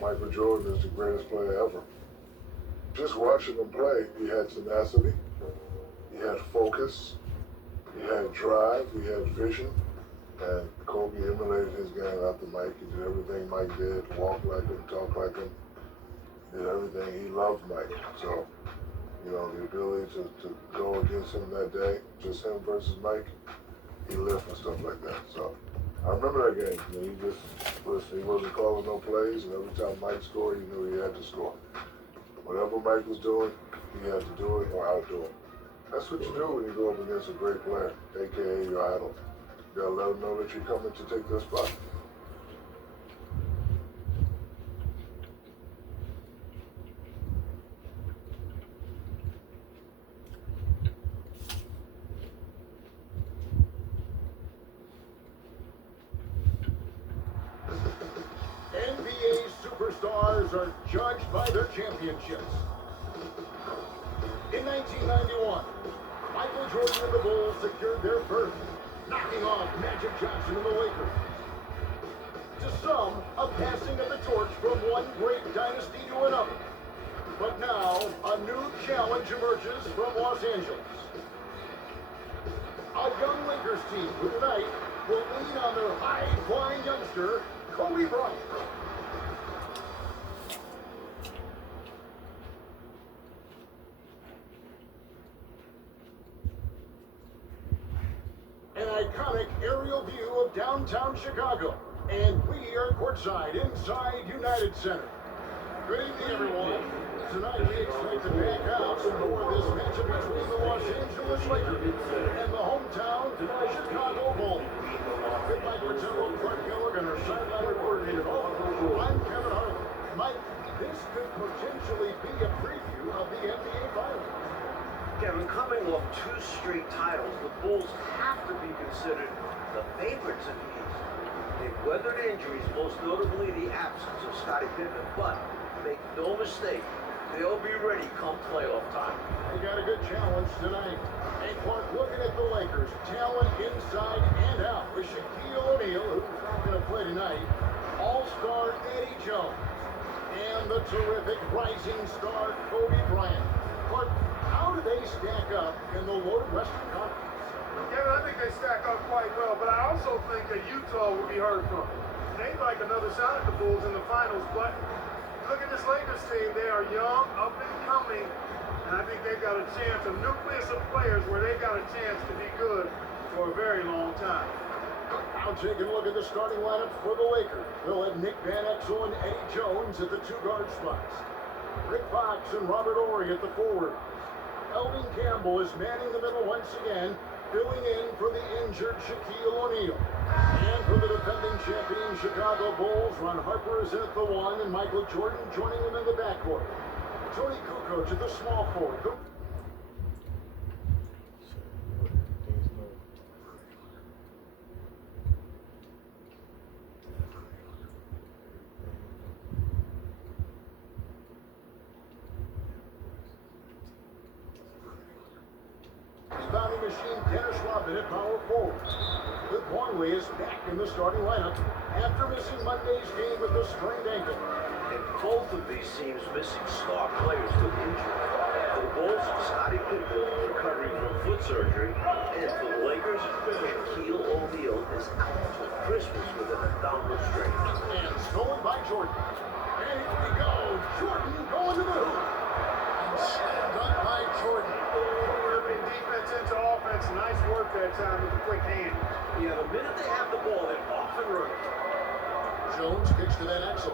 Michael Jordan is the greatest player ever. Just watching him play, he had tenacity, he had focus, he had drive, he had vision, and Kobe emulated his game after Mike. He did everything Mike did, walked like him, talked like him, did everything. He loved Mike. So, the ability to go against him that day, just him versus Mike, he lived and stuff like that. So I remember that game. He wasn't calling no plays, and every time Mike scored, he knew he had to score. Whatever Mike was doing, he had to do it or outdo him. That's what you do when you go up against a great player, aka your idol. You gotta let them know that you're coming to take their spot. NBA superstars are judged by their championships. In 1991, Michael Jordan and the Bulls secured their berth, knocking off Magic Johnson and the Lakers. To some, a passing of the torch from one great dynasty to another. But now, a new challenge emerges from Los Angeles. A young Lakers team who tonight will lean on their high-flying youngster, Kobe Bryant. An iconic aerial view of downtown Chicago, and we are courtside inside United Center. Good evening, everyone. Tonight we expect to back out for this matchup between the Los Angeles Lakers and the hometown Chicago Bulls. With Mike Patel, Clark Gilligan, our sideline reporter, I'm Kevin Hart. Mike, this could potentially be a preview of the NBA Finals. Kevin, coming off 2 straight titles, the Bulls have to be considered the favorites in the East. They've weathered injuries, most notably the absence of Scottie Pippen, but make no mistake, they'll be ready come playoff time. They got a good challenge tonight. And Clark, looking at the Lakers, talent inside and out with Shaquille O'Neal, who's not going to play tonight, All-Star Eddie Jones, and the terrific rising star Kobe Bryant. Clark, how do they stack up in the loaded Western Conference? Kevin, I think they stack up quite well, but I also think that Utah will be hurt from. They'd like another shot at the Bulls in the finals, but look at this Lakers team. They are young, up and coming, and I think they've got a chance, a nucleus of players where they've got a chance to be good for a very long time. Now taking a look at the starting lineup for the Lakers. They'll have Nick Van Exel and Eddie Jones at the 2 guard spots. Rick Fox and Robert Horry at the forwards. Elvin Campbell is manning the middle once again, filling in for the injured Shaquille O'Neal. And for the defending champion Chicago Bulls, Ron Harper is in at the 1 and Michael Jordan joining him in the backcourt. Tony Kukoc at the small forward. Rebounding machine Dennis Rodman at power forward. Luke Longley is back in the starting lineup after missing Monday's game with a sprained ankle. And both of these teams missing star players with injury. For the Bulls, Scottie Pippen recovering from foot surgery, and for the Lakers, Shaquille O'Neal is out till Christmas with an abdominal strain. And stolen by Jordan. And here we go. Jordan going to the hoop. And slammed dunk by Jordan. Flipping defense into offense. Nice work that time with the quick hand. Yeah, the minute they have the ball, they're off and running. Jones kicks to Van Exel.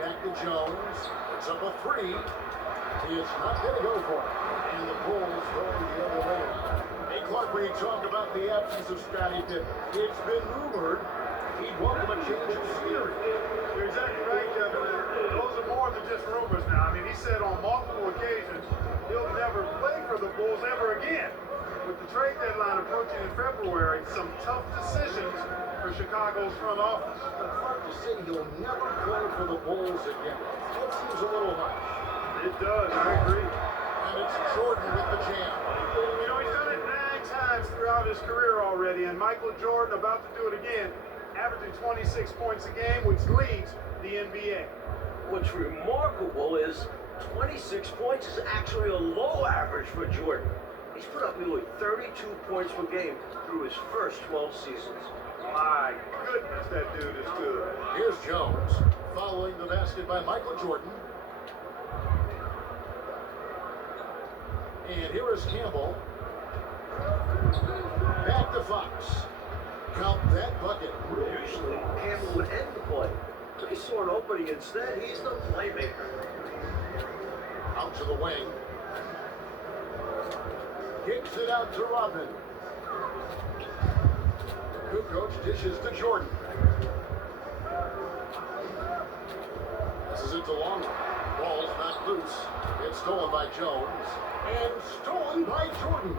Back to Jones. Puts up a 3. It's not going to go for it. And the Bulls going the other way. Hey, Clark, when you talk about the absence of Scottie Pippen, it's been rumored he'd welcome a change of scenery. You're exactly right, Kevin. Those are more than just rumors now. I mean, he said on multiple occasions he'll never play for the Bulls ever again. With the trade deadline approaching in February, some tough decisions for Chicago's front office. It's hard to say he'll never play for the Bulls again. That seems a little harsh. It does, I agree. And it's Jordan with the jam. You know, he's done it 9 times throughout his career already, and Michael Jordan about to do it again averaging 26 points a game, which leads the NBA. What's remarkable is 26 points is actually a low average for Jordan. He's put up nearly 32 points per game through his first 12 seasons. My goodness, that dude is good. Here's Jones, following the basket by Michael Jordan. And here is Campbell. Back to Fox. Count that bucket. Usually, Campbell would end the play. He saw an opening instead. He's the playmaker. Out to the wing. Kicks it out to Rodman. Kukoc dishes to Jordan. Passes it to Long. Ball's not loose. It's stolen by Jones. And stolen by Jordan.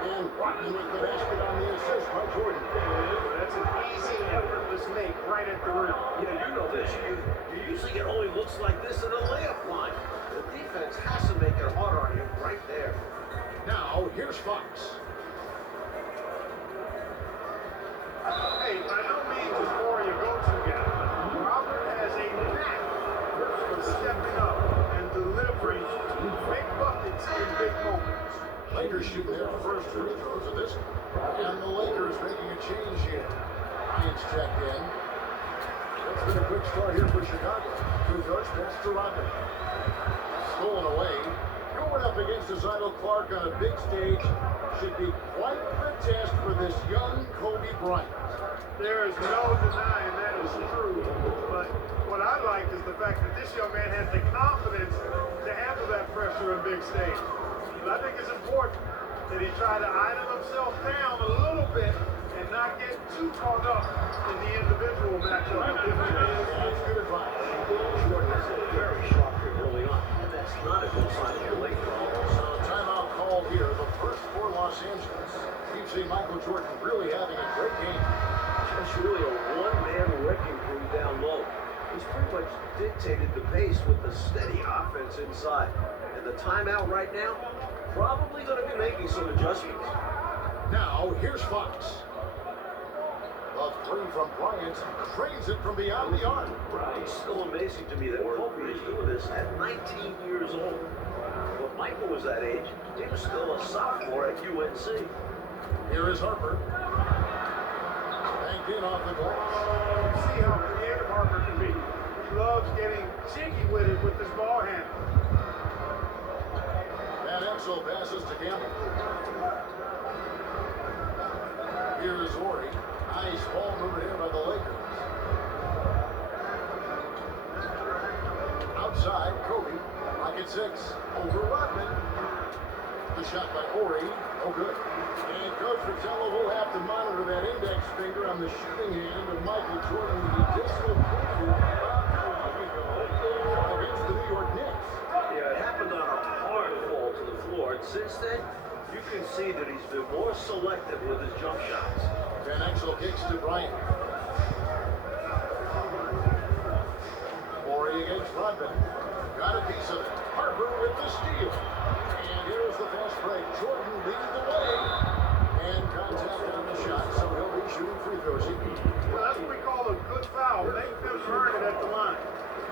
And Rodman with the basket on the assist by Jordan. That's an easy, effortless make right at the rim. Yeah, you know this. You usually get only looks like this in the layup line. The defense has to make it harder on him right there. Now, here's Fox. Hey, by no means is Corey a go-to guy. Robert has a knack for stepping up and delivering big buckets in big moments. Lakers shooting their first free throws of this. And the Lakers making a change here. Hines checked in. It's been a quick start here for Chicago. Kukoc pass to Rodman. Stolen away. Going up against Zylo Clark on a big stage should be quite the test for this young Kobe Bryant. There is no denying that is true. But what I like is the fact that this young man has the confidence to handle that pressure on big stage. But I think it's important that he try to idle himself down a little bit and not get too caught up in the individual matchup with different guys. That's good advice. Jordan is a very sharp here early on, and that's not a good sign if you're late for all. So timeout called here. The first for Los Angeles. We've seen Michael Jordan really having a great game. It's really a one-man wrecking crew down low. He's pretty much dictated the pace with the steady offense inside. And the timeout right now, probably going to be making some adjustments. Now, here's Fox. A three from Bryant. Trades it from beyond the arc. It's still amazing to me that Kobe is doing this at 19 years old. When Michael was that age, he was still a sophomore at UNC. Here is Harper. Banked in off the glass. You see how creative Harper can be. He loves getting cheeky with it with his ball handle. And Enzo passes to Campbell. Here's Ori. Nice ball movement here by the Lakers. Outside, Kobe. Pocket six. Over Rodman. The shot by Ori. No good. And Coach Fratello will have to monitor that index finger on the shooting hand of Michael Jordan. The dismal preview against the New York Knicks. Yeah, it happened on a hard fall to the floor. And since then, you can see that he's been more selective with his jump shots. Van Exel kicks to Bryant. Morey against Rodman. Got a piece of it. Harper with the steal. And here's the fast break. Jordan leading the way. And contact on the shot, so he'll be shooting free throws. Well, that's what we call a good foul. Make them earn it at the line.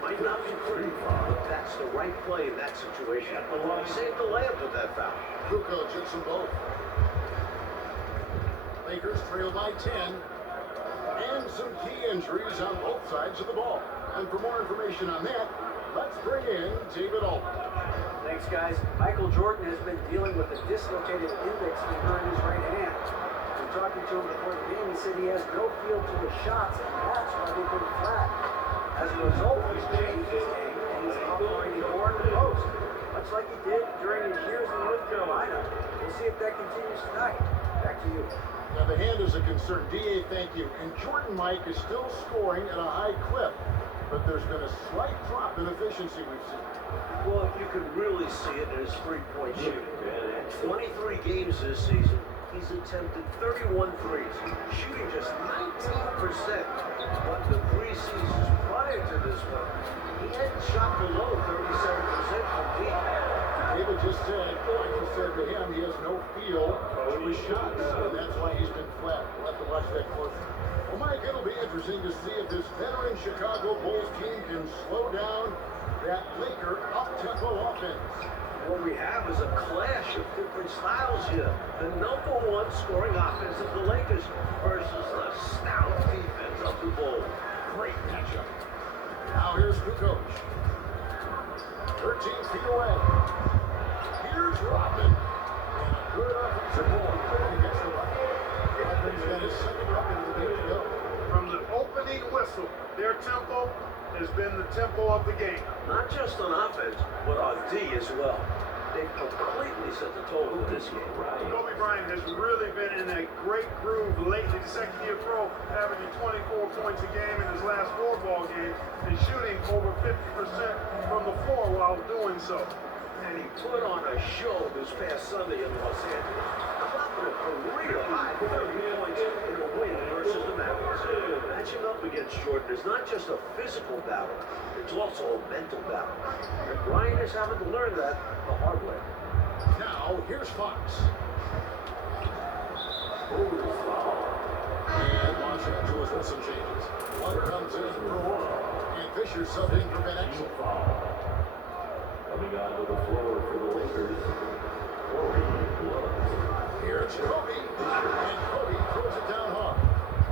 Might not be pretty, but that's the right play in that situation. He saved the layup with that foul. Kukoc hits them both. Lakers trail by 10. And some key injuries on both sides of the ball. And for more information on that, let's bring in David Alt. Thanks, guys. Michael Jordan has been dealing with a dislocated index finger in his right hand. When talking to him before the game, he said he has no feel to his shots, and that's why they've been flat. As a result, he's changed his game, and he's operating more in the post, much like he did during his years in North Carolina. We'll see if that continues tonight. Back to you. Now the hand is a concern. D.A., thank you. And Jordan Mike is still scoring at a high clip. But there's been a slight drop in efficiency we've seen. Well, you can really see it in his three-point shooting. In 23 games this season, he's attempted 31 threes, shooting just 19%. But the 3 seasons prior to this one, he hadn't shot below 37% from deep. David just said, like he said to him, he has no feel to his shots, and that's why he's been flat. We'll have to watch that closely. Well, Mike, it'll be interesting to see if this veteran Chicago Bulls team can slow down that Laker up-tempo offense. What we have is a clash of different styles here. The number one scoring offense of the Lakers versus the stout defense of the Bulls. Great matchup. Now here's Kukoc. 13 feet away. Here's Rodman. And a good offensive ball. And he gets the bucket. Rodman's got his second bucket of the game to go. From the opening whistle, their tempo has been the tempo of the game. Not just on offense, but on D as well. They've completely set the tone with this game. Kobe Bryant has really been in a great groove lately. The second-year pro averaging 24 points a game in his last 4 ball games and shooting over 50% from the floor while doing so. And he put on a show this past Sunday in Los Angeles, clocking a career high 30 points in a win versus the Mavericks. Matching up against Jordan is not just a physical battle, it's also a mental battle. And Bryant is having to learn that the hard way. Now, here's Fox. And Los Angeles with some changes. One comes in for Aurora. And Fisher subbed in for Ben Exel. Coming onto the floor for the Lakers, Corey Love. Here's Kobe. And Kobe throws it down hard.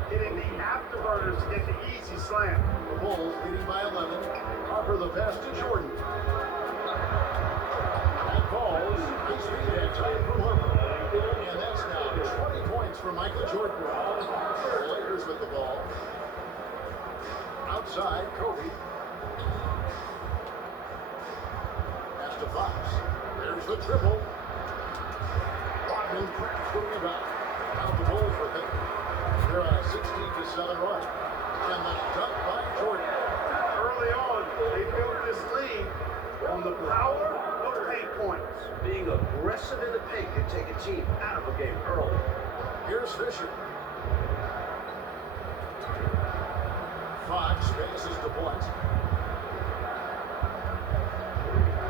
Hitting the afterburners to get the easy slam. The Bulls leading by 11. Harper the pass to Jordan. That falls. High speed at time from Harper. And that's now 20 points for Michael Jordan. The Lakers with the ball. Outside, Kobe. Pass to Fox. There's the triple. Rodman cracks the rebound. Now the Bulls with it. They're on a 16-7 run. And the dunk by Jordan. Early on, they built this lead on the power of paint points. Being aggressive in the paint can take a team out of a game early. Here's Fisher. Fox passes to Blunt.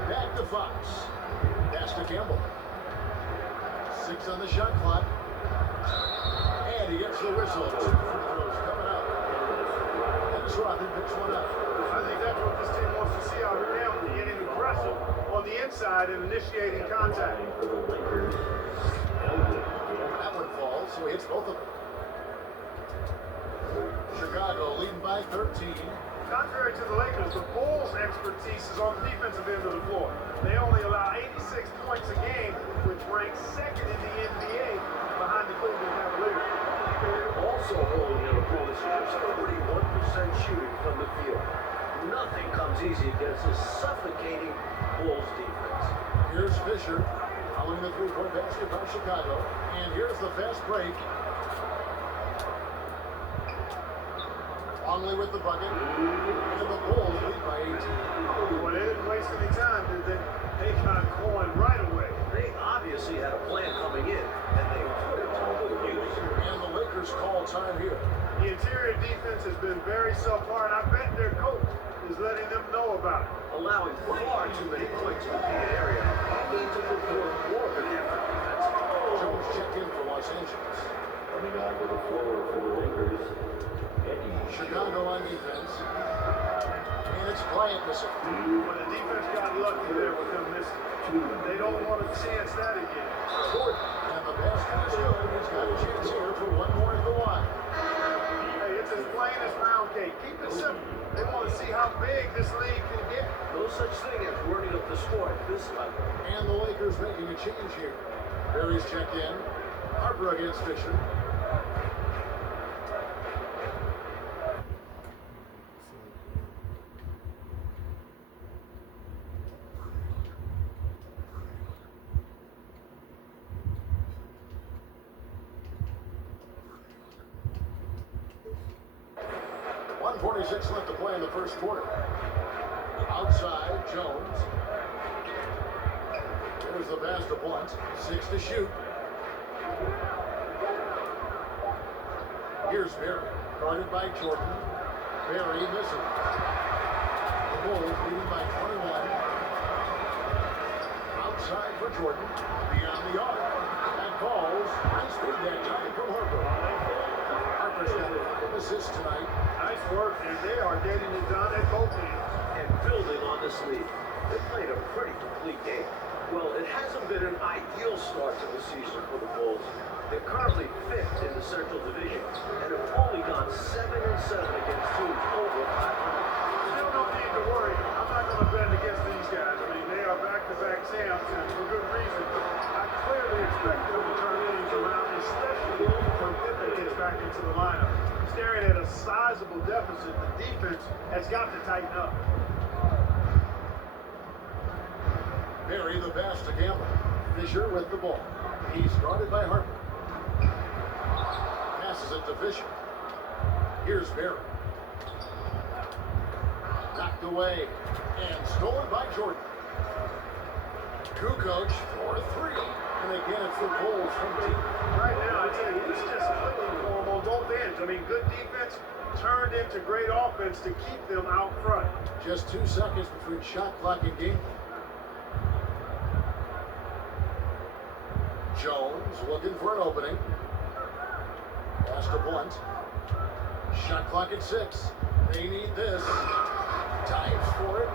Back to Fox. Pass to Campbell. 6 on the shot clock. And he gets the whistle. 2 free throws coming up. Dennis Rodman picks one up. I think that's what this team wants to see out of Campbell, getting aggressive on the inside and initiating contact. For the Lakers, That one falls, so he hits both of them. Chicago leading by 13. Contrary to the Lakers, the Bulls' expertise is on the defensive end of the floor. They only allow 86 points a game, which ranks second in the NBA behind the Cleveland Cavaliers. Also holding their opponents to just 31% shooting from the field. Nothing comes easy against this suffocating Bulls defense. Here's Fisher, following the three-point basket by Chicago. And here's the fast break. Longley with the bucket. And the Bulls lead by 18. Well, they didn't waste any time, did they? They got going right away. They obviously had a plan coming in, and they put it to good use. And the Lakers call time here. The interior defense has been very subpar, and I bet their coach is letting them know about it. Allowing far too many points in the painted area. They need to perform more of an effort defensively. Jones checked in for Los Angeles. coming onto the floor for the Lakers, Eddie. Chicago on defense. And it's Bryant missing. When the defense got lucky there with them missing. They don't want to chance that again. Jordan. And the basket is good. He's got a chance here for one more at the line. Hey, it's as plain as pound cake. Keep it simple. They want to see how big this league can get. No such thing as running up the score at this level. And the Lakers making a change here. Barry's checked in. Harper against Fisher. .46 left to play in the first quarter. Outside, Jones. There's the pass to Blunt. 6 to shoot. Here's Barry, guarded by Jordan. Barry missing. The Bulls leading by 21. inside for Jordan. Beyond the arc. That falls. Nice speed that time from Harper. Harper's got 5 assists tonight. Nice work, and they are getting it done at both ends. And building on this lead, they played a pretty complete game. Well, it hasn't been an ideal start to the season for the Bulls. They're currently 5th in the Central Division and have only gone 7-7 against teams over 500. Still no need to worry. I'm not going to bet against these guys. I mean, they are back-to-back champs, and for good reason. I clearly expect them to turn things around, especially when Pippen gets back into the lineup. Staring at a sizable deficit, the defense has got to tighten up. Barry the pass to Campbell. Fisher with the ball. He's guarded by Harper. Passes it to Fisher. Here's Barry. Knocked away and stolen by Jordan. Kukoc for 3. And again, it's the Bulls from deep. Right now, I tell you, it's just clicking for them on both ends. I mean, good defense turned into great offense to keep them out front. Just 2 seconds between shot clock and game. Jones looking for an opening. Pass to Blunt. Shot clock at 6. They need this. Dives for it.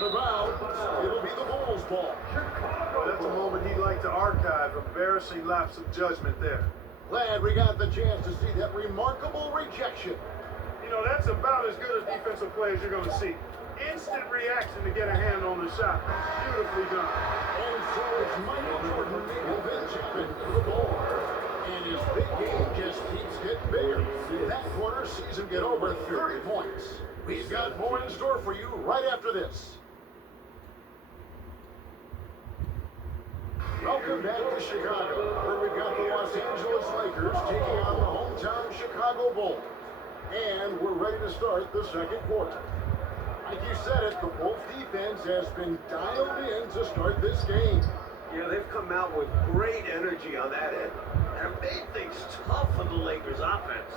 The bounce. It'll be the Bulls' ball. Well, that's a moment he'd like to archive. Embarrassing lapse of judgment there. Glad we got the chance to see that remarkable rejection. You know, that's about as good a defensive play as you're going to see. Instant reaction to get a hand on the shot. Beautifully done. And so it's Michael Jordan making the champion for the ball. And his big game just keeps getting bigger. That quarter sees him get over 30 points. We've got more in store for you right after this. Welcome back to Chicago, where we've got the Los Angeles Lakers taking on the hometown Chicago Bulls. And we're ready to start the second quarter. Like you said it, the Bulls defense has been dialed in to start this game. Yeah, they've come out with great energy on that end and have made things tough for the Lakers offense.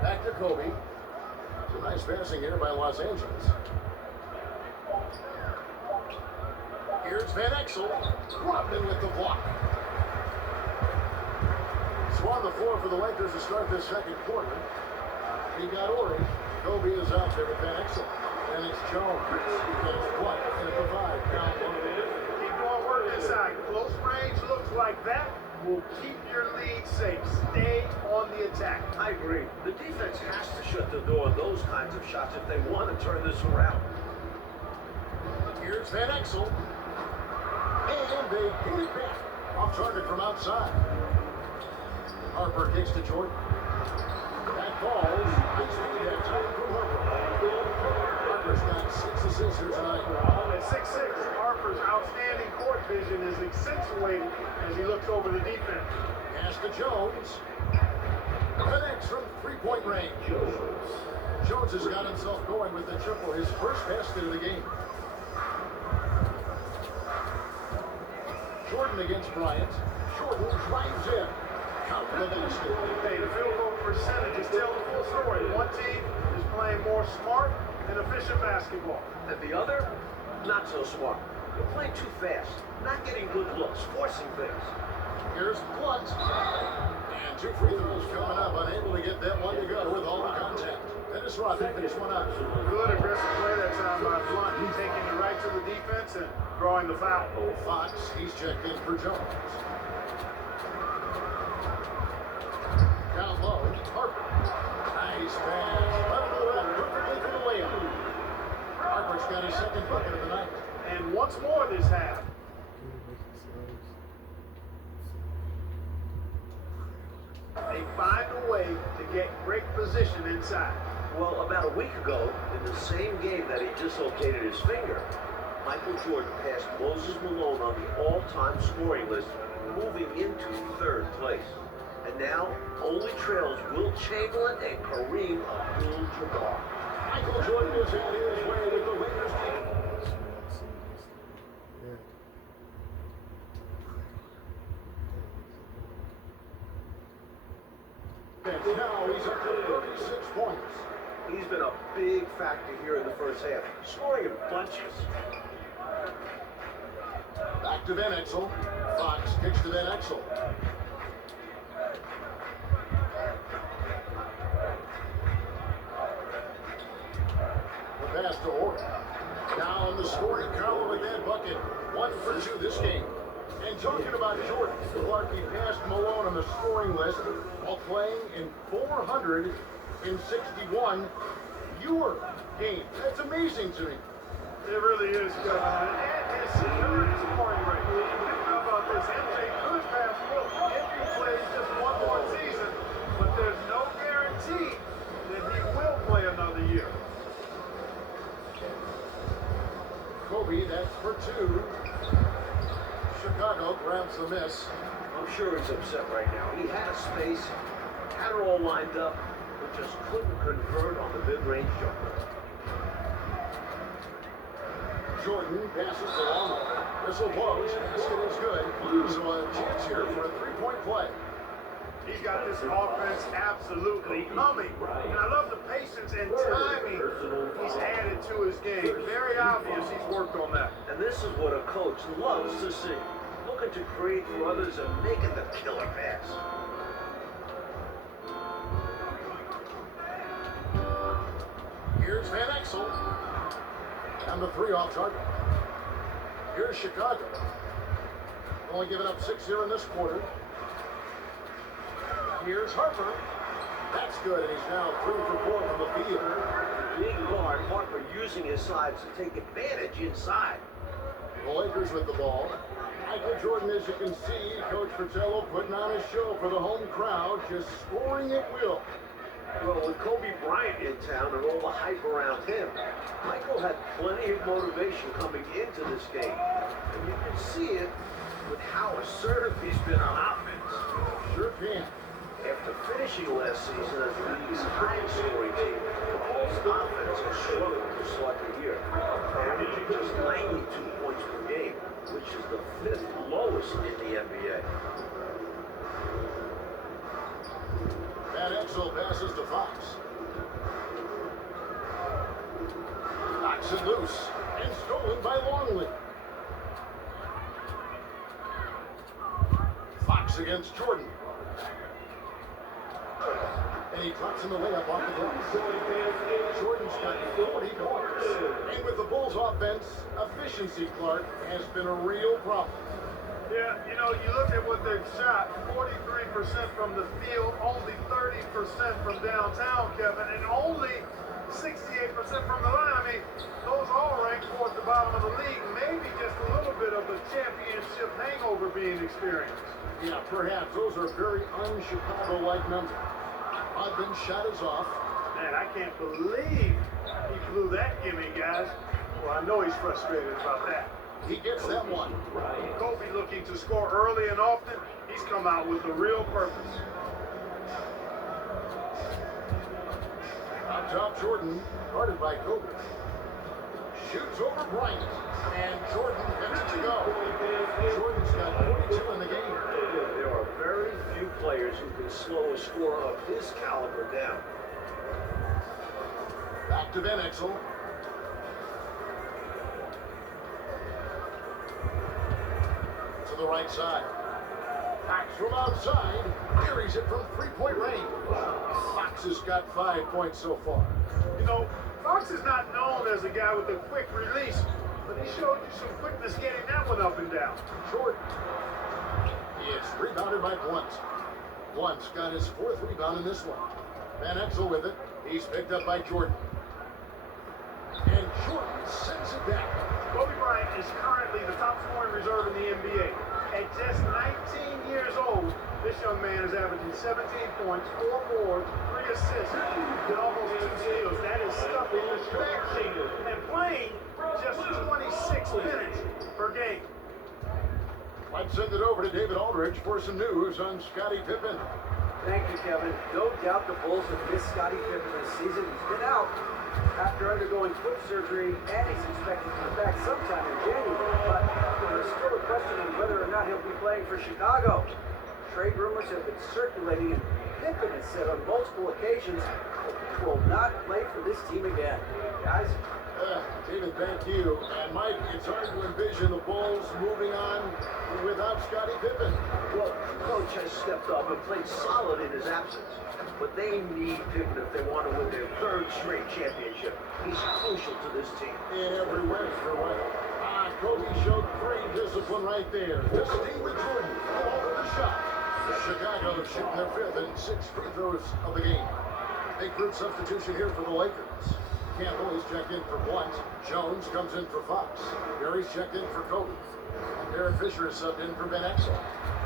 Back to Kobe. It's a nice passing here by Los Angeles. Here's Van Exel. Rodman with the block. So on the floor for the Lakers to start this second quarter. We got Ori. Kobe is out there with Van Exel. And it's Jones. It's White in at the 5. Down 1. Keep going work inside. Close range looks like that will keep your lead safe. Stay on the attack. I agree. The defense has to shut the door on those kinds of shots if they want to turn this around. Here's Van Exel. And they get it back. Off target from outside. Harper kicks to Jordan. That falls. Nice speed that time from Harper. Harper's got 6 assists here tonight. At 6'6", Harper's outstanding court vision is accentuated as he looks over the defense. Pass to Jones. Connects from 3-point range. Jones has got himself going with the triple, his first basket of the game. Jordan against Bryant. Jordan drives in. Count the basket. Hey, the field goal percentages tell the full story. One team is playing more smart and efficient basketball. And the other, not so smart. They're playing too fast, not getting good looks, forcing things. Here's Blunt. And 2 free throws coming up. Unable to get that one to go with all the contact. Dennis Rodman finished one up. Good aggressive play that time by Blunt. He's taking it right to the defense and drawing the foul. Fox, he's checked in for Jones. Down low, Harper. Nice pass. Let it go out perfectly for the layup. Harper's got his second bucket of the night. And once more this half. They find a way to get great position inside. Well, about a week ago, in the same game that he dislocated his finger, Michael Jordan passed Moses Malone on the all-time scoring list, moving into 3rd place. And now, only trails Wilt Chamberlain and Kareem Abdul-Jabbar. Michael Jordan is in his way with the Lakers team. And now he's up to 36 points. He's been a big factor here in the first half, scoring in bunches. to Van Exel. Fox kicks to Van Exel. The pass to Orr. Now in the scoring column with that bucket. 1 for 2 this game. And talking about Jordan, Clark, he passed Malone on the scoring list while playing in 461 fewer games. That's amazing to me. It really is, Kevin. And his security scoring rate. How about this? MJ could pass Wilt if he plays just one more season, but there's no guarantee that he will play another year. Kobe, that's for 2. Chicago grabs the miss. I'm sure he's upset right now. He had a space, had it all lined up, but just couldn't convert on the mid-range jumper. Jordan passes the long one. Whistle blows. Basket is good. So a chance here for a 3-point play. He's got this offense absolutely humming. And I love the patience and timing he's added to his game. Very obvious he's worked on that. And this is what a coach loves to see. Looking to create for others and making the killer pass. Here's Van Exel. And the 3 off target. Here's Chicago. Only giving up 6 here in this quarter. Here's Harper. That's good, and he's now 3 for 4 from the field. Big guard, Harper using his sides to take advantage inside. The Lakers with the ball. Michael Jordan, as you can see, Coach Fratello putting on a show for the home crowd, just scoring at will. Well, with Kobe Bryant in town and all the hype around him, Michael had plenty of motivation coming into this game. And you can see it with how assertive he's been on offense. Sure can. After finishing last season as the league's highest scoring team, the Bulls offense has struggled to start the year, averaging just 92 points per game, which is the 5th lowest in the NBA. Van Exel passes to Fox. Knocks it loose and stolen by Longley. Fox against Jordan. And he drops him the layup off the glass. Jordan's got 40 points. And with the Bulls' offense, efficiency, Clark, has been a real problem. Yeah, you know, you look at what they've shot, 43% from the field, only 30% from downtown, Kevin, and only 68% from the line. I mean, those all rank towards the bottom of the league. Maybe just a little bit of a championship hangover being experienced. Yeah, perhaps. Those are very un-Chicago-like numbers. Ogden shot is off. Man, I can't believe he blew that gimme, guys. Well, I know he's frustrated about that. He gets that one. Kobe looking to score early and often. He's come out with a real purpose. Up top, Jordan, guarded by Kobe. Shoots over Bryant, and Jordan gets it to go. Jordan's got 42 in the game. There are very few players who can slow a score of his caliber down. Back to Van Exel. To the right side. Fox from outside. Carries it from 3-point range. Fox has got 5 points so far. You know, Fox is not known as a guy with a quick release, but he showed you some quickness getting that one up and down. Jordan. He is rebounded by Blunt. Blunt's got his 4th rebound in this one. Van Exel with it. He's picked up by Jordan. And Jordan sends it back. Kobe Bryant is currently the top scoring reserve in the NBA. At just 19 years old, this young man is averaging 17 points, 4 boards, 3 assists, and almost 2 steals. That is stuff in the stat sheet. And playing just 26 minutes per game. Let's send it over to David Aldridge for some news on Scottie Pippen. Thank you, Kevin. No doubt the Bulls have missed Scottie Pippen this season. He's been out after undergoing foot surgery, and he's expected to be back sometime in January. But there's still a question on whether or not he'll be playing for Chicago. Trade rumors have been circulating, and Pippen has said on multiple occasions he will not play for this team again. Guys? David, thank you. And Mike, it's hard to envision the Bulls moving on without Scottie Pippen. Well, coach has stepped up and played solid in his absence. But they need Pippen if they want to win their third straight championship. He's crucial to this team. In every way for what? Kobe showed great discipline right there. To stay with Jordan all over the shot. Chicago shooting their fifth and sixth free throws of the game. Big group substitution here for the Lakers. Campbell is checked in for Blunt. Jones comes in for Fox. Barry's checked in for Kobe. Derek Fisher is subbed in for Ben Exel.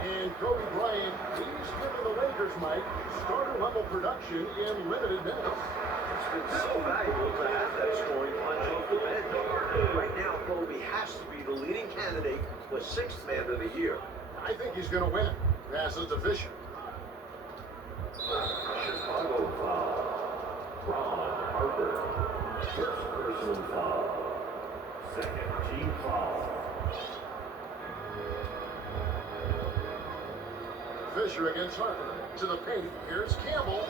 And Kobe Bryant, he's given the Lakers, Mike, starter-level production in limited minutes. It's been so valuable to have that scoring punch off the bench. Right now, Kobe has to be the leading candidate for sixth man of the year. I think he's going to win it. Passes to Fisher. Chicago foul. Ron Harper. First personal foul. Second team foul. Fisher against Harper. To the paint. Here's Campbell.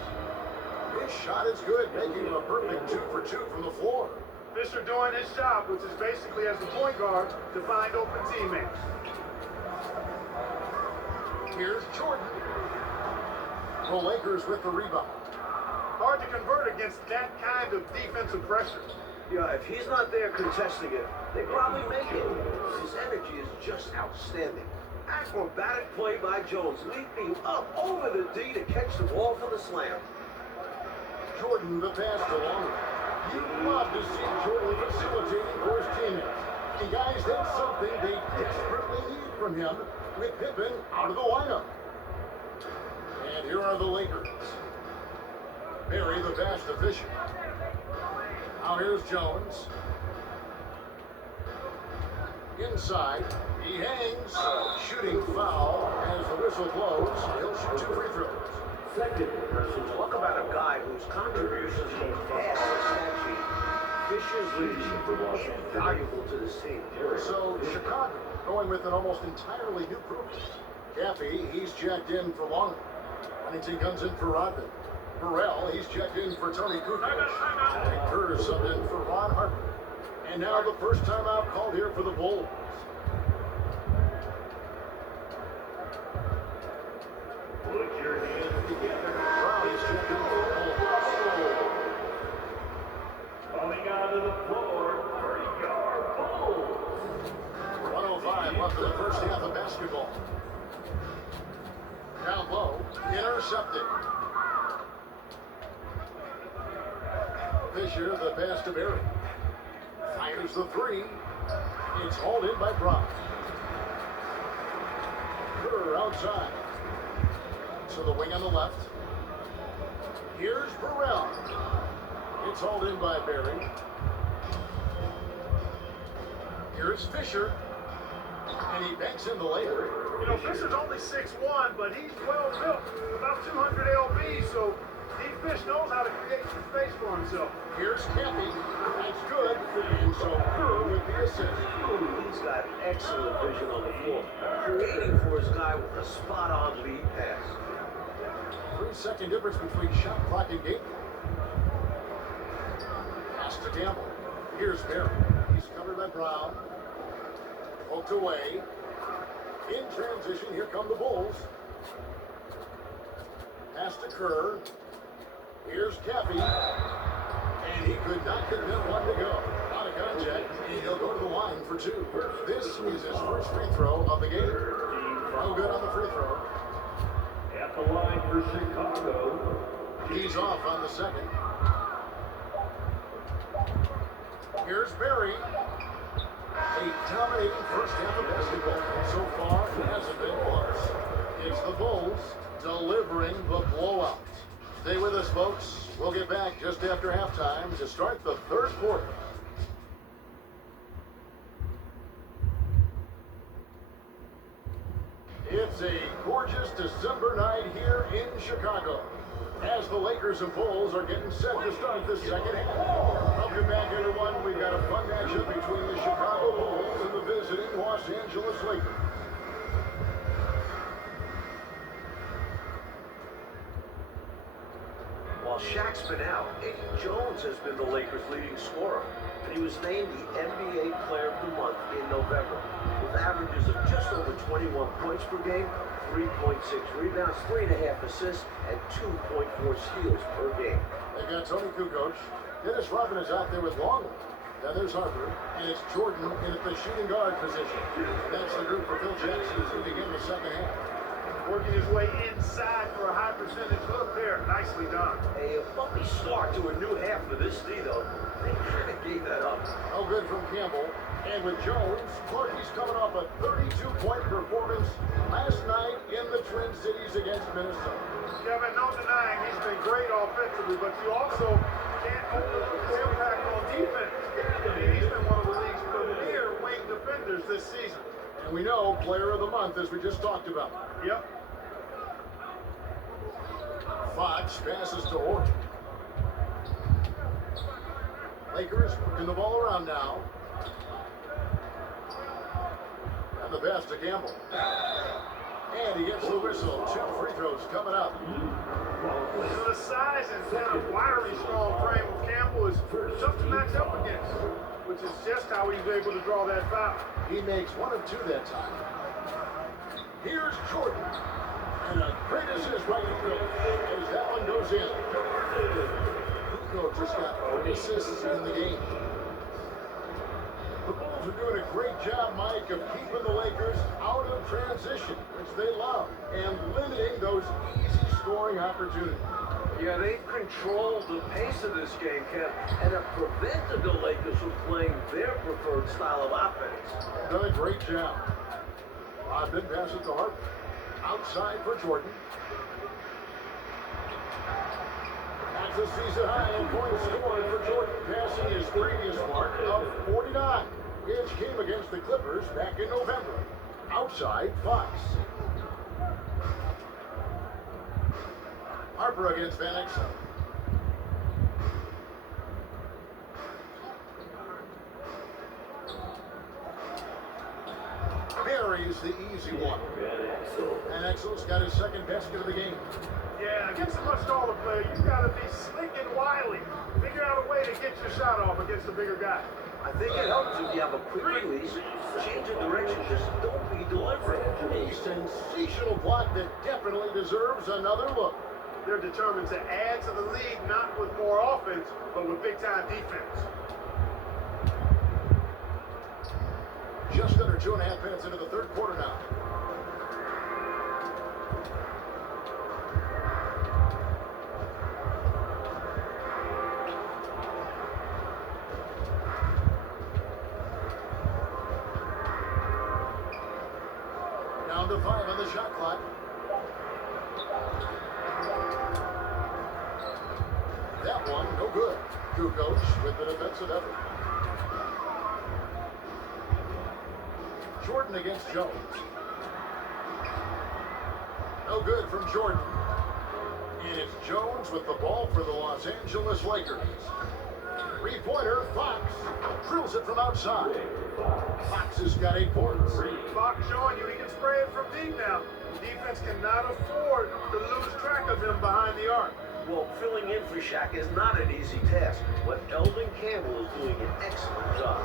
His shot is good, making him a perfect 2 for 2 from the floor. Fisher doing his job, which is basically as a point guard to find open teammates. Here's Jordan. The Lakers with the rebound. Hard to convert against that kind of defensive pressure. Yeah, if he's not there contesting it, they probably make it. His energy is just outstanding. Acrobatic play by Jones, leaping up over the D to catch the ball for the slam. Jordan, the pass to Long. You'd love to see Jordan facilitating for his teammates. And guys, that's something they desperately need from him with Pippen out of the lineup. And here are the Lakers. Barry, the pass to Fisher. Now here's Jones. Inside, he hangs. Shooting foul as the whistle blows. He'll shoot 2 free throws. Second personal Talk about a guy whose contributions go past the stat sheet. Fisher's leadership was valuable to this team. So Chicago going with an almost entirely new group. Caffey, he's checked in for Long. Huntington comes in for Rodman. Burrell, he's checked in for Tony Kukoc. And Kerr subbed in for Ron Harper. And now the first timeout called here for the Bulls. Put your hands together. Brown is checked in for the Bulls. Coming out of the floor for your Bulls. 105 left in the first half of basketball. Down low, intercepted. Fisher, the pass to Barry. Fires the 3. It's hauled in by Brown. Kerr outside. To the wing on the left. Here's Burrell. It's hauled in by Barry. Here's Fisher. And he banks in the layup. You know, Fisher's only 6'1", but he's well built, about 200 lb, so Fish knows how to create some space for himself. Here's Campbell. That's good. And so Kerr with the assist. He's got excellent vision on the floor, creating for his guy with a spot-on lead pass. 3-second difference between shot clock and game. Pass to Campbell. Here's Barry. He's covered by Brown. Poked away. In transition, here come the Bulls. Pass to Kerr. Here's Caffey. And he could not get that one to go. Out of contact, and he'll go to the line for 2. This is his first free throw of the game. No good on the free throw. At the line for Chicago. He's off on the second. Here's Barry. A dominating first half of basketball. So far, it hasn't been close. It's the Bulls delivering the blowout. Stay with us, folks. We'll get back just after halftime to start the third quarter. It's a gorgeous December night here in Chicago as the Lakers and Bulls are getting set to start the second half. Welcome back, everyone. We've got a fun matchup between the Chicago Bulls and the visiting Los Angeles Lakers. While Shaq's been out, Eddie Jones has been the Lakers' leading scorer, and he was named the NBA Player of the Month in November, with averages of just over 21 points per game, 3.6 rebounds, 3.5 assists, and 2.4 steals per game. They got Tony Kukoc. Dennis Rodman is out there with Longley. Now there's Harper, and it's Jordan in at the shooting guard position. That's the group for Phil Jackson as we begin the second half. Working his way inside for a high percentage look there. Nicely done. A bumpy start to a new half for this D, though. They kind of gave that up. No good from Campbell. And with Jones, Clarkie's coming off a 32-point performance last night in the Twin Cities against Minnesota. Kevin, no denying he's been great offensively, but you also can't overlook his impact on defense. I mean, he's been one of the league's premier wing defenders this season. And we know Player of the Month, as we just talked about. Yep. Fox passes to Orton. Lakers working the ball around now. And the pass to Campbell. And he gets the whistle. 2 free throws coming up. So the size and kind of wiry, strong frame of Campbell is tough to match up against, which is just how he's able to draw that foul. He makes 1 of 2 that time. Here's Jordan. And a great assist by Kukoc as that one goes in. Kukoc just got 4 assists in the game. The Bulls are doing a great job, Mike, of keeping the Lakers out of transition, which they love, and limiting those easy scoring opportunities. Yeah, they've controlled the pace of this game, Kev, and have prevented the Lakers from playing their preferred style of offense. Done a great job. Rodman passes to Harper. Outside for Jordan. That's a season high in points scored for Jordan, passing his previous mark of 49. His came against the Clippers back in November. Outside, Fox. Harper against Van Exel. Buries the easy one. And Exel's got his second basket of the game. Yeah, against a much taller player, you've got to be slick and wily. Figure out a way to get your shot off against a bigger guy. I think it helps if you have a quick release, change of direction, just don't be deliberate. A sensational block that definitely deserves another look. They're determined to add to the league, not with more offense, but with big-time defense. Just under 2.5 minutes into the third quarter now. Down to 5 on the shot clock. That one, no good. Kukoc with the defensive effort. Jordan against Jones. No good from Jordan. And it's Jones with the ball for the Los Angeles Lakers. Three-pointer, Fox drills it from outside. Fox has got 8 points. Fox showing you he can spray it from deep now. The defense cannot afford to lose track of him behind the arc. Well, filling in for Shaq is not an easy task, but Eldon Campbell is doing an excellent job.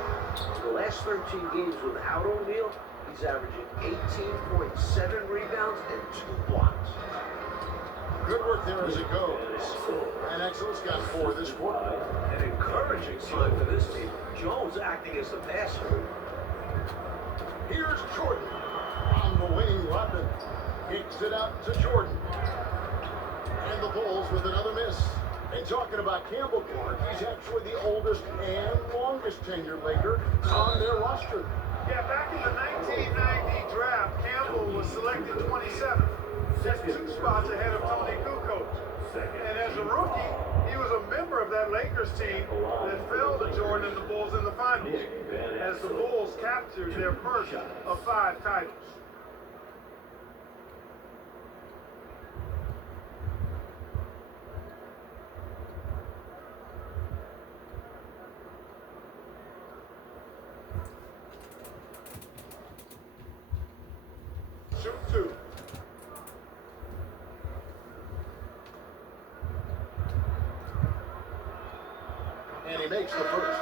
In the last 13 games without O'Neal, he's averaging 18.7 rebounds and 2 blocks. Good work there as it goes. And Exel's got 4 this quarter. An encouraging sign for this team. Jones acting as the passer. Here's Jordan. On the wing, Rodman kicks it out to Jordan. And the Bulls with another miss. And talking about Campbell Clark, he's actually the oldest and longest tenured Laker on their roster. Yeah, back in the 1990 draft, Campbell was selected 27th, just 2 spots ahead of Tony Kukoc. And as a rookie, he was a member of that Lakers team that fell to Jordan and the Bulls in the finals, as the Bulls captured their first of 5 titles. Shoot 2. makes the first.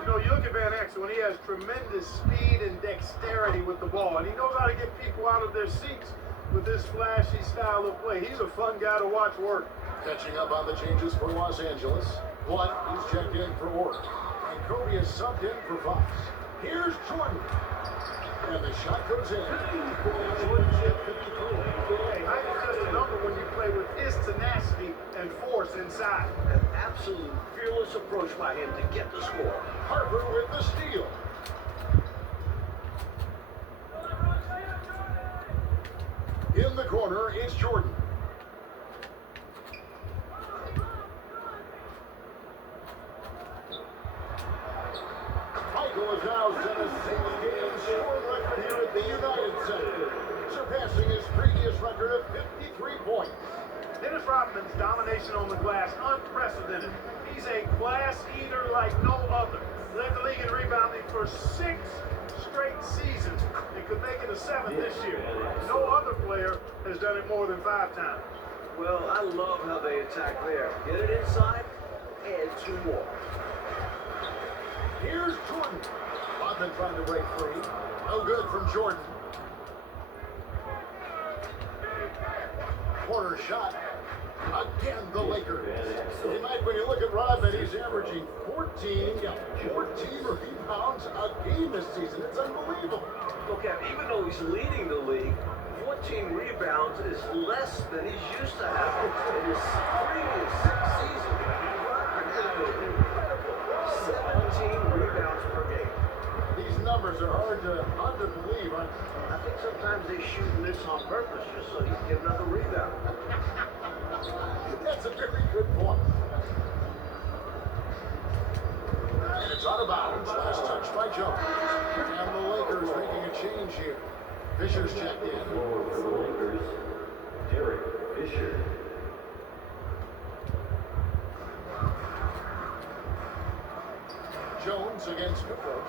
You know, you look at Van Exel, and he has tremendous speed and dexterity with the ball, and he knows how to get people out of their seats with this flashy style of play. He's a fun guy to watch work. Catching up on the changes for Los Angeles. Blunt is checked in for Orr. And Kobe is subbed in for Fox. Here's Jordan. And the shot goes in. Jordan's hit 53. Hey, height is just a number when you play with his tenacity and force inside. An absolute fearless approach by him to get the score. Harper with the steal. In the corner is Jordan. Michael is now set a six-game scoring record here at the United Center, surpassing his previous record of 53 points. Dennis Rodman's domination on the glass, unprecedented. He's a glass eater like no other. Led the league in rebounding for 6 straight seasons and could make it a 7th this year. No other player has done it more than 5 times. Well, I love how they attack there. Get it inside, add 2 more. Here's Jordan. Rodman trying to break free. No good from Jordan. Corner shot. Again, the Lakers. Tonight, when you look at Rodman, he's averaging 14 rebounds a game this season. It's unbelievable. Look at, even though he's leading the league, 14 rebounds is less than he's used to having in his previous 6 seasons. Rodman averaged incredible 17 rebounds per game. These numbers are hard to believe. I think sometimes they shoot miss on purpose just so he can get another rebound. That's a very good point. And it's out of bounds. Last touch by Jones. And the Lakers making a change here. Fisher's checked in. Floor for the Lakers, Derek Fisher. Jones against Kukoc.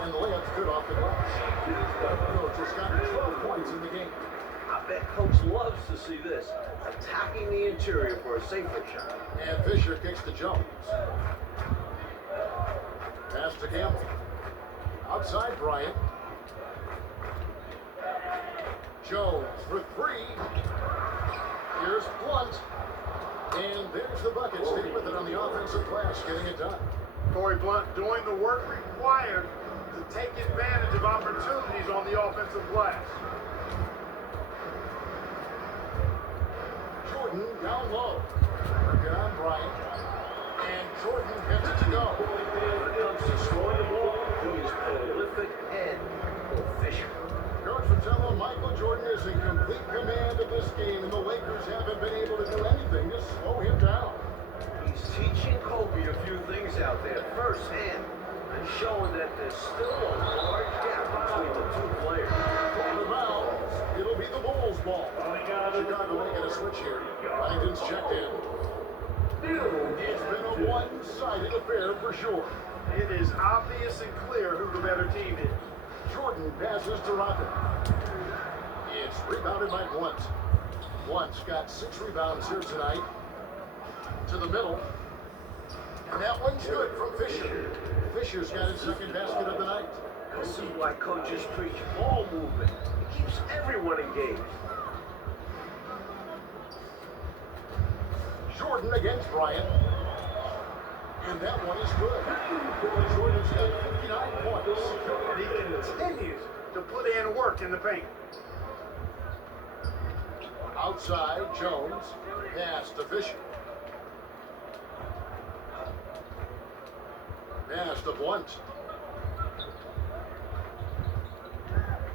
And the layup's good off the glass. Kukoc has gotten 12 points in the game. I bet Coach loves to see this. Attacking the interior for a safer shot. And Fisher kicks to Jones. Pass to Campbell. Outside Bryant. Jones for 3. Here's Blunt. And there's the bucket. Stay with it on the offensive glass, getting it done. Corey Blunt doing the work required to take advantage of opportunities on the offensive glass. Jordan down low. Working on Bryant. And Jordan gets it to go. When it comes to scoring the ball, he is prolific and efficient. Coach Fratello, Michael Jordan is in complete command of this game, and the Lakers haven't been able to do anything to slow him down. He's teaching Kobe a few things out there firsthand and showing that there's still a large gap between the 2 players. On the bounds, it'll be the Bulls' ball. Chicago making a switch here. Huntington's checked in. It's been a one-sided affair for sure. It is obvious and clear who the better team is. Jordan passes to Rodman. It's rebounded by Blunt. Blunt's got 6 rebounds here tonight. To the middle. And that one's good from Fisher. Fisher's got his second basket of the night. This is why coaches preach ball movement. It keeps everyone engaged. Jordan against Bryant. And that one is good. Jordan's got 59 points. And he continues to put in work in the paint. Outside, Jones. Pass to Fisher. Pass to Blunt.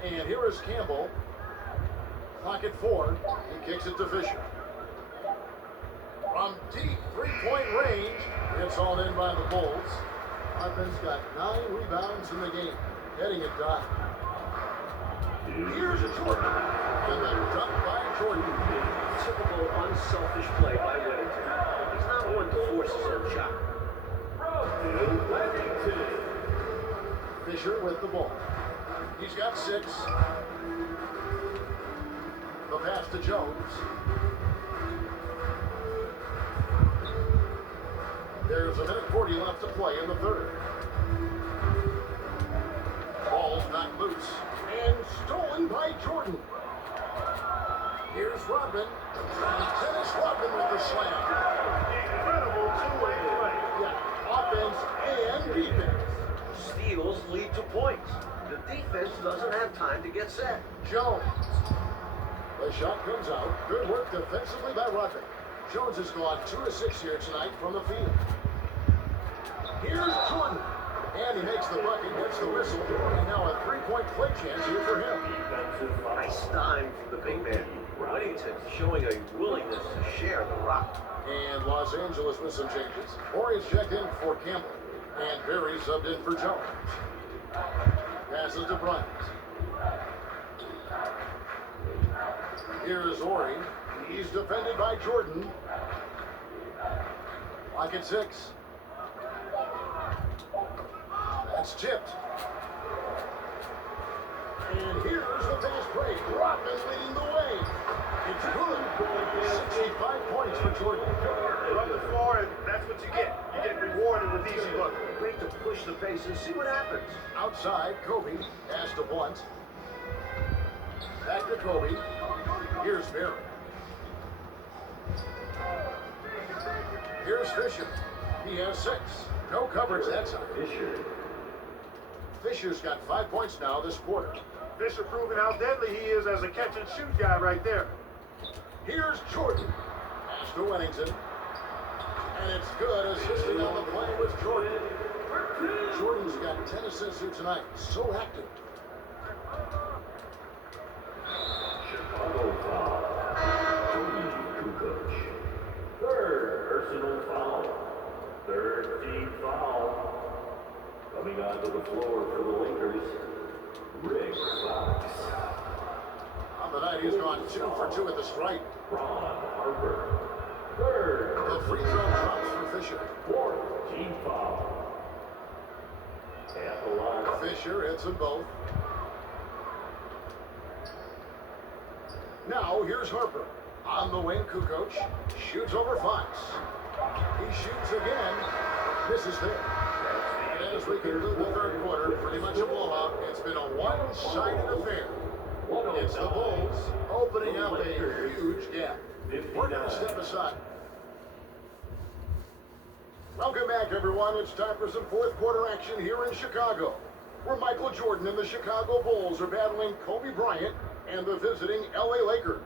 And here is Campbell. Clock at 4. He kicks it to Fisher. From deep 3-point range, it's all in by the Bulls. Rodman's got 9 rebounds in the game, getting it done. Here's Jordan, and the dunk by Jordan. Typical unselfish play by Whittington. He's not one to force his own shot. Fisher with the ball. He's got 6. The pass to Jones. There's a minute 40 left to play in the third. Ball's knocked loose and stolen by Jordan. Here's Rodman. And Dennis Rodman with the slam. Incredible two-way play. Yeah, offense and defense. Steals lead to points. The defense doesn't have time to get set. Jones. The shot comes out. Good work defensively by Rodman. Jones has gone 2 of 6 here tonight from the field. Here's Jordan. And he makes the bucket, gets the whistle, and now a three-point play chance here for him. Nice time from the big man. Whittington showing a willingness to share the rock. And Los Angeles with some changes. Horry's checked in for Campbell. And Berry subbed in for Jones. Passes to Bryant. Here's Horry. He's defended by Jordan. Lock at 6. That's tipped. And here's the fast break. Rodman leading the way. It's good. 65 points for Jordan. Run the floor, and that's what you get. You get rewarded with easy look. Great to push the pace and see what happens. Outside, Kobe has to Blunt. Back to Kobe. Here's Berry. Here's Fisher. He has 6. No coverage that time. Fisher's got 5 points now this quarter. Fisher proving how deadly he is as a catch-and-shoot guy right there. Here's Jordan. Pass to Whittington. And it's good. Assisting on the play was Jordan. Jordan's got 10 assists here tonight. So active. Chicago foul. Tony Kukoc. Third personal foul. Third team foul. Coming onto the floor for the Lakers, Rick Fox. On the night, he's gone 2 for 2 at the stripe. Ron Harper. Third The free throw drops for Fisher. fourth team foul. At the line. Fisher hits them both. Now, here's Harper. On the wing, Kukoc shoots over Fox. He shoots again. Misses there. And as we conclude the third quarter, pretty much a blowout. It's been a one-sided affair. It's the Bulls opening up a huge gap. We're going to step aside. Welcome back, everyone. It's time for some fourth quarter action here in Chicago, where Michael Jordan and the Chicago Bulls are battling Kobe Bryant and the visiting LA Lakers.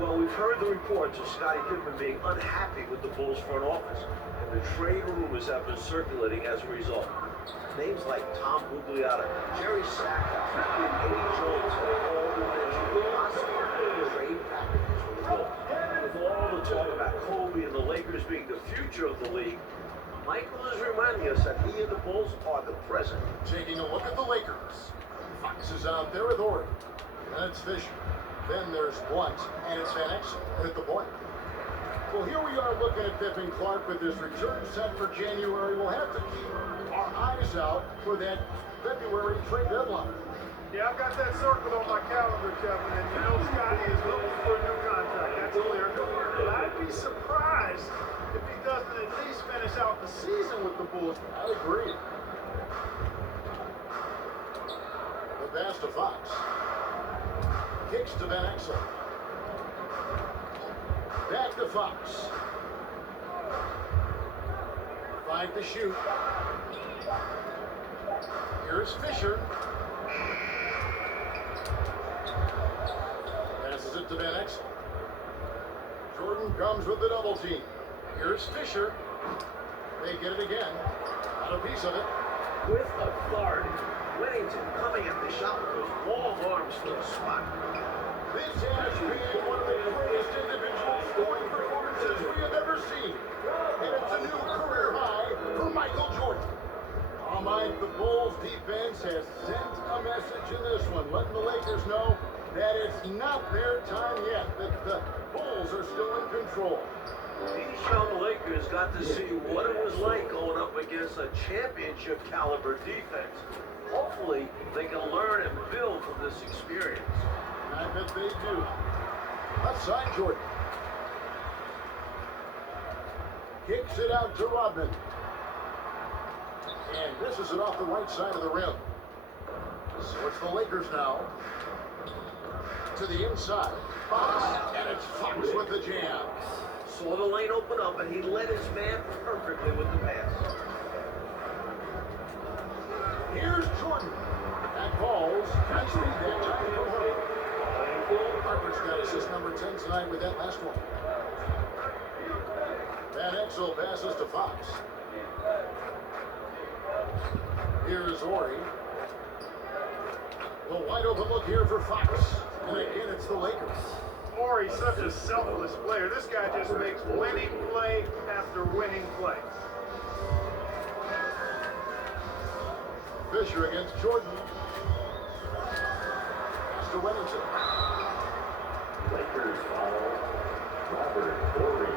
Well, we've heard the reports of Scottie Pippen being unhappy with the Bulls front office, and the trade rumors have been circulating as a result. Names like Tom Bugliata, Jerry Sacco, and Eddie Jones have all been mentioned possible trade packages for the Bulls. With all the talk about Kobe and the Lakers being the future of the league, Michael is reminding us that he and the Bulls are the present. Taking a look at the Lakers. Fox is out there with Horry. And it's Fisher. Then there's Blunt, and it's Van Exel at the point. Well, here we are looking at Pippen Clark with his return set for January. We'll have to keep our eyes out for that February trade deadline. Yeah, I've got that circled on my calendar, Kevin, and you know Scotty is looking for a new contract. That's clear. But I'd be surprised if he doesn't at least finish out the season with the Bulls. I agree. The pass to Fox. Kicks to Van Exel. Back to Fox. 5 to shoot. Here's Fisher. Passes it to Van Exel. Jordan comes with the double team. Here's Fisher. They get it again. Not a piece of it. With authority, Whittington coming at the shot with those long arms to the spot. This has been one of the greatest individual scoring performances we have ever seen. And it's a new career high for Michael Jordan. All right, the Bulls defense has sent a message in this one, letting the Lakers know that it's not their time yet, that the Bulls are still in control. These young Lakers got to see what it was like going up against a championship caliber defense. Hopefully, they can learn and build from this experience. I bet they do. Left side, Jordan. Kicks it out to Rodman. And misses it off the right side of the rim. So it's the Lakers now. To the inside. Fox. And it's Fox with the jam. Saw the lane open up, and he led his man perfectly with the pass. Here's Jordan. That falls. Nice read that time from Harper. Harper's got assist number 10 tonight with that last one. Van Exel passes to Fox. Here's Ori. The wide open look here for Fox. And again, it's the Lakers. Ori's such a selfless player. This guy just makes winning play after winning play. Fisher against Jordan. Pass to Wellington. Lakers foul. Robert Horry.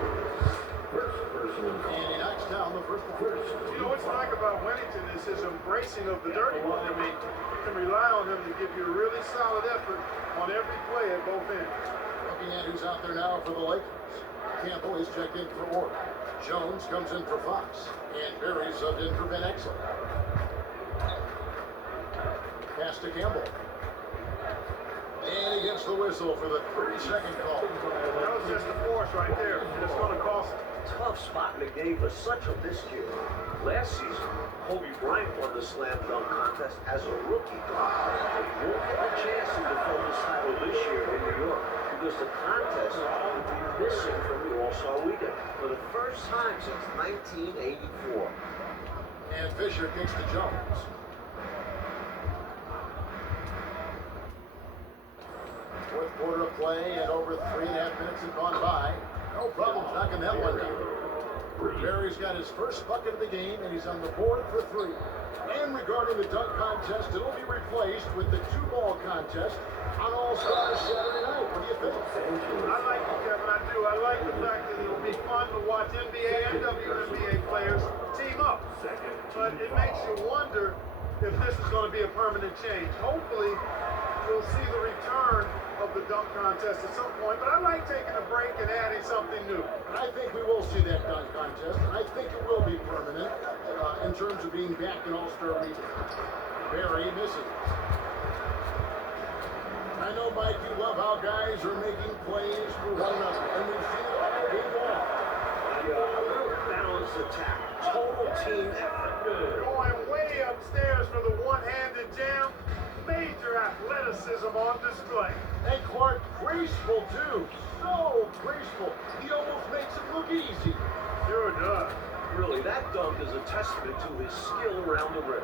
First personal foul. And he knocks down the first one. You know what's like about Wellington is his embracing of the dirty one. I mean, you can rely on him to give you a really solid effort on every play at both ends. Looking at who's out there now for the Lakers. Campbell is checked in for Ori. Jones comes in for Fox. And Berry subbed in for Van Exel. Pass to Campbell. And he gets the whistle for the 30-second call. That was just a force right there. And it's going to cost him. Tough spot in the game for such a miscue. Last season, Kobe Bryant won the slam dunk contest as a rookie. But he won't get a chance to defend this title this year in New York because the contest will be missing from the All-Star Weekend for the first time since 1984. And Fisher kicks to Jones. Fourth quarter of play, and over 3.5 minutes have gone by. No problems knocking that one down. Berry's got his first bucket of the game, and he's on the board for 3. And regarding the dunk contest, it'll be replaced with the 2-ball contest on All-Star Saturday night. What do you think? I like it, Kevin. I do. I like the fact that it'll be fun to watch NBA and WNBA players team up. But it makes you wonder if this is going to be a permanent change. Hopefully, we'll see the return of the dunk contest at some point, but I like taking a break and adding something new. I think we will see that dunk contest, and I think it will be permanent in terms of being back in All-Star Weekend. Berry misses. I know, Mike, you love how guys are making plays for one another, and we've seen it all game long. A little balanced attack, total team effort. Going way upstairs for the one-handed jam. Major athleticism on display. And Clark, graceful too. So graceful. He almost makes it look easy. Sure does. Really, that dunk is a testament to his skill around the rim.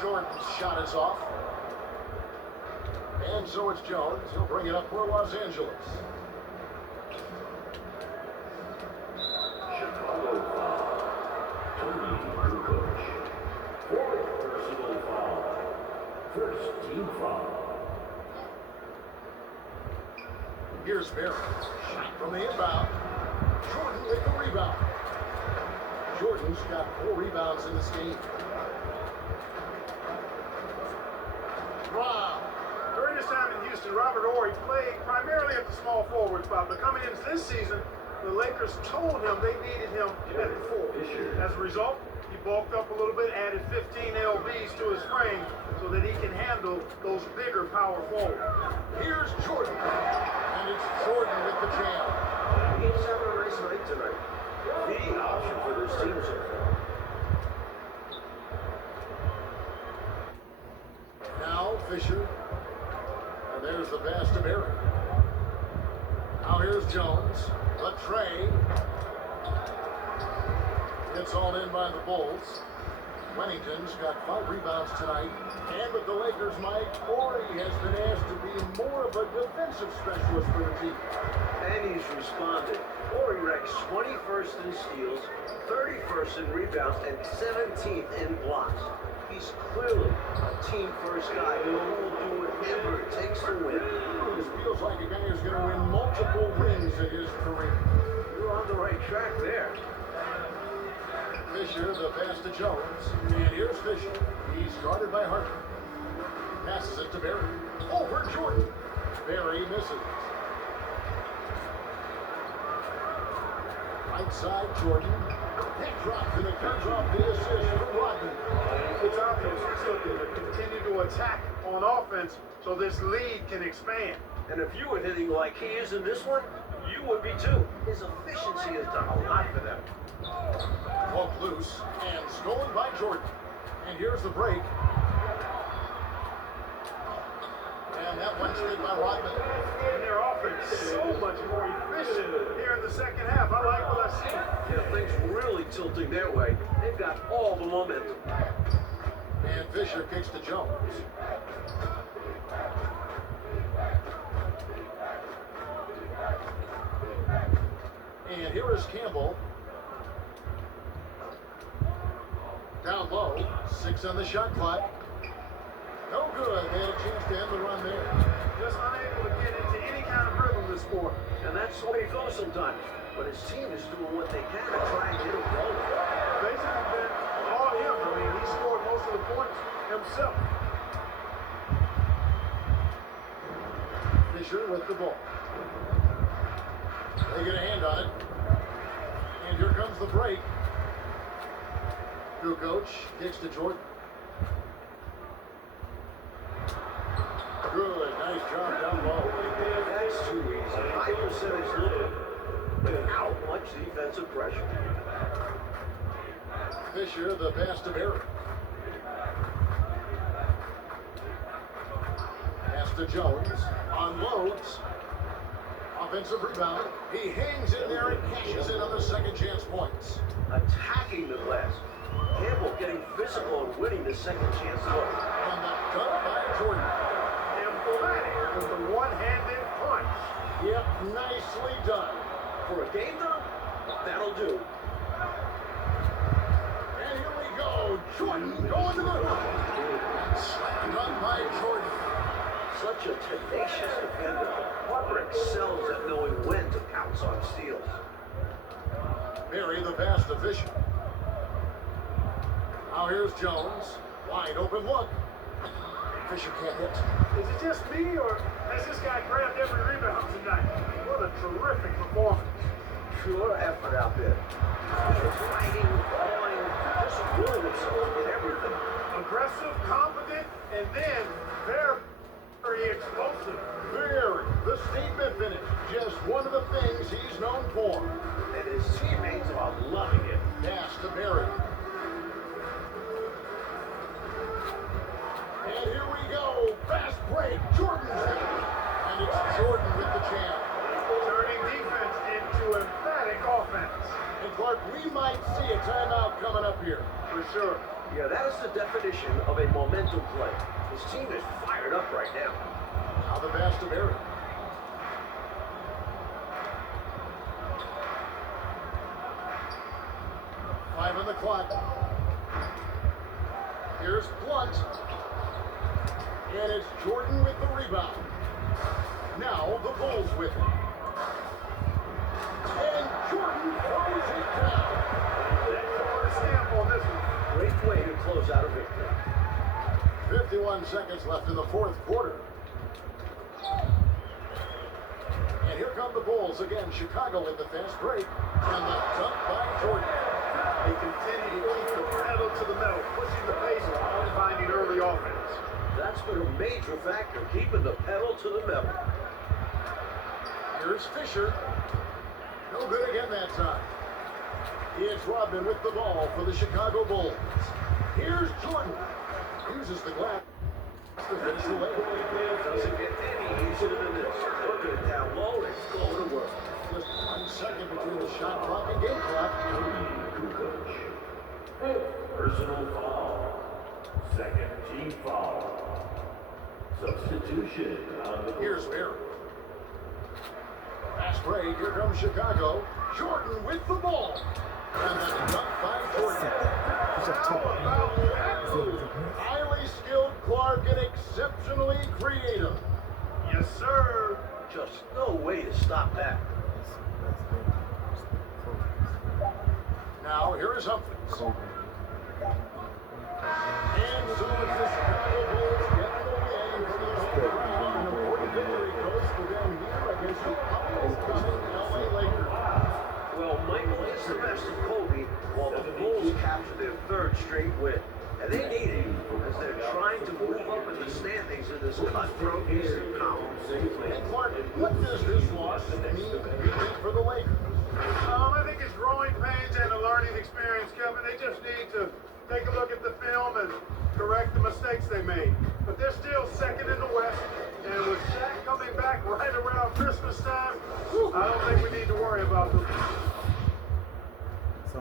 Jordan's shot is off. And so it's Jones. He'll bring it up for Los Angeles. Chicago foul. Tony Kukoc. Fourth personal foul. First team foul. Here's Berry. Shot from the inbound. Jordan with the rebound. Jordan's got 4 rebounds in this game. Wow. During his time in Houston, Robert Horry played primarily at the small forward spot, but coming into this season, the Lakers told him they needed him at the 4. As a result, he bulked up a little bit, added 15 lbs to his frame so that he can handle those bigger power forwards. Here's Jordan. And it's Jordan with the jam. He's having a nice night tonight. The option for this team so far. Now Fisher. And there's the pass to Berry. Now here's Jones. The trade. Gets all in by the Bulls. Wennington's got 5 rebounds tonight. And with the Lakers, Mike, Ori has been asked to be more of a defensive specialist for the team. And he's responded. Ori ranks 21st in steals, 31st in rebounds, and 17th in blocks. He's clearly a team-first guy who will do whatever it takes to win. This feels like a guy who's going to win multiple rings in his career. You're on the right track there. Fisher, the pass to Jones. And here's Fisher. He's guarded by Harper. Passes it to Berry. Over Jordan. Barry misses. Right side, Jordan. That drop, and it turns off the assist from Rodman. It's obvious he's looking to continue to attack on offense so this lead can expand. And if you were hitting like he is in this one, you would be too. His efficiency has done a lot for them. Ball loose and stolen by Jordan. And here's the break. And that one's hit by Rodman. And their offense is so much more efficient here in the second half. I like what I see. Yeah, things really tilting their way. They've got all the momentum. And Fisher kicks to Jones. And here is Campbell. Down low. 6 on the shot clock. No good. They had a chance to end the run there. Just unable to get into any kind of rhythm this quarter. And that's the way it goes sometimes. But his team is doing what they can to try and get him going. Basically been all him. I mean, he scored most of the points himself. Fisher with the ball. They get a hand on it. And here comes the break. Kukoc kicks to Jordan. Good, nice job down low. That's too easy. High percentage look without much defensive pressure. Fisher, the pass to Barry. Pass to Jones. Unloads. Offensive rebound. He hangs in there and cashes in on the second chance points. Attacking the glass. Campbell getting physical and winning the second chance look. And the dunk by Jordan. Emphatic with the one-handed punch. Yep, nicely done. For a game dunk, that'll do. And here we go. Jordan going to the hoop. And slam dunk by Jordan. Such a tenacious defender. Harper excels at knowing when to pounce on steals. Barry, the pass to Fisher. Now here's Jones. Wide open look. Fisher can't hit. Is it just me, or has this guy grabbed every rebound tonight? What a terrific performance. Pure effort out there. He is fighting, falling, just willing himself in everything. Aggressive, competent, and then very explosive. Barry, the statement finish. Just one of the things he's known for. And his teammates are loving it. Pass to Barry. And here we go. Fast break. Jordan's got it. And it's Jordan with the champ. Turning defense into emphatic offense. And Clark, we might see a timeout coming up here. For sure. Yeah, that is the definition of a momentum play. His team is fired up right now. Now the pass to Barry. Five on the clock. Here's Blunt. And it's Jordan with the rebound. Now the Bulls with it. And Jordan throws it down. That's a stamp on this one. Great way to close out a victory. 51 seconds left in the fourth quarter. And here come the Bulls again. Chicago with the fast break. And the dunk by Jordan. They continue to keep the pedal to the metal, pushing the pace and finding early offense. That's been a major factor, keeping the pedal to the metal. Here's Fisher. No good again that time. It's Rodman with the ball for the Chicago Bulls. Here's Jordan. Uses the glass to finish the layup. Doesn't get any easier than this. Looking it down low, and it's going to work. Just 1 second between the shot clock and game clock. Kukoc. Personal foul. Second team foul. Substitution on the Here's Barry. Fast break. Here comes Chicago. Jordan with the ball. And then dunk by Jordan. How about that move? Highly skilled Clark and exceptionally creative. Yes, sir. Just no way to stop that. Now, here is Humphries. And so it's the Chicago Bulls getting the win for the home ground. An important victory goes against the up-and-coming LA Lakers. Well, Michael is the best of Kobe, while the Bulls captured their third straight win. And they need it, as they're trying to move up in the standings in this cutthroat Eastern Conference. And Clark, what does this loss mean, you think, for the Lakers? I think it's growing pains and a learning experience, Kevin. They just need to take a look at the film and correct the mistakes they made. But they're still second in the West, and with Shaq coming back right around Christmas time, I don't think we need to worry about them. So